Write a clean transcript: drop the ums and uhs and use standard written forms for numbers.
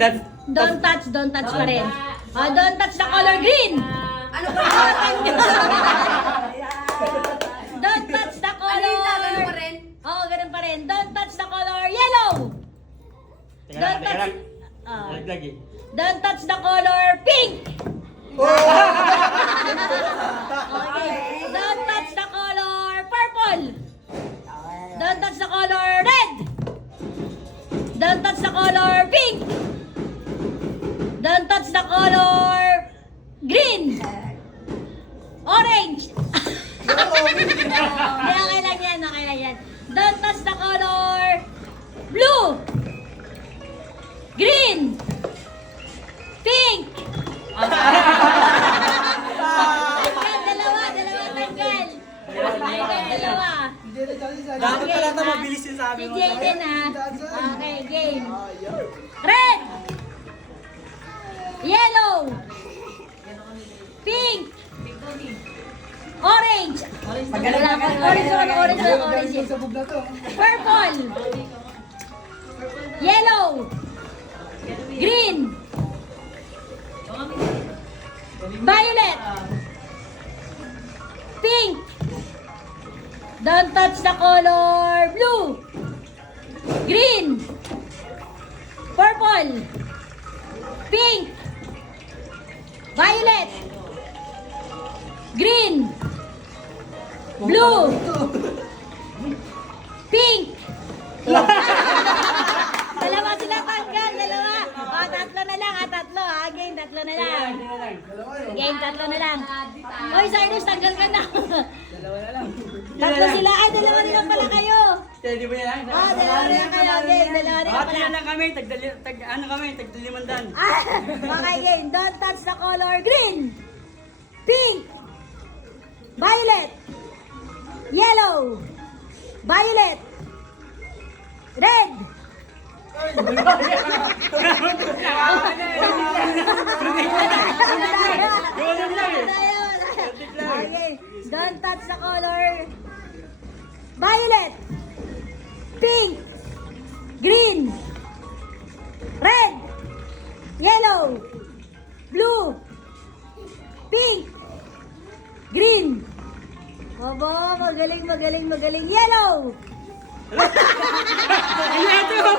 Don't touch pa rin. Don't touch the color green. Ano ba? Don't touch the color. Ganun pa rin? Oo, ganun pa rin. Don't touch the color yellow. Don't touch. Don't touch the color pink. Okay. Don't touch the color purple. Don't touch the color red. Don't touch the color pink. Don't touch the color green. Orange. Okay lang yan, okay lang yan. Don't touch the color blue. Green. Pink. Dalawa, tanggal. Dalawa. Dapat pala ito mabilis yung sabi Si mo. Jaden ha. Okay, game. Red. Yellow. Pink. Orange. Orange. Purple. Yellow. Green. Violet. Pink. Don't touch the color blue. Green. Purple. Pink. Violet. Green. Blue. Pink. Dalawa sila tanggal, dalawa. Tatlo na lang, tatlo. Game, tatlo na lang. Game, tatlo na lang. Oy, Cyrus, tanggal ka na. Tatlo sila. Ay, dalawa rin lang pala kayo. Steady ba yan? Dalawa rin lang kayo. Game, dalawa rin lang pala. lang kami, tagdalimandan. Okay, game. Don't touch the color green. Pink. Violet. Yellow. Violet. Red. Okay. Don't touch the color violet, pink, green, red, yellow, blue, pink, green. Aba, magaling. Yellow. Ano ito?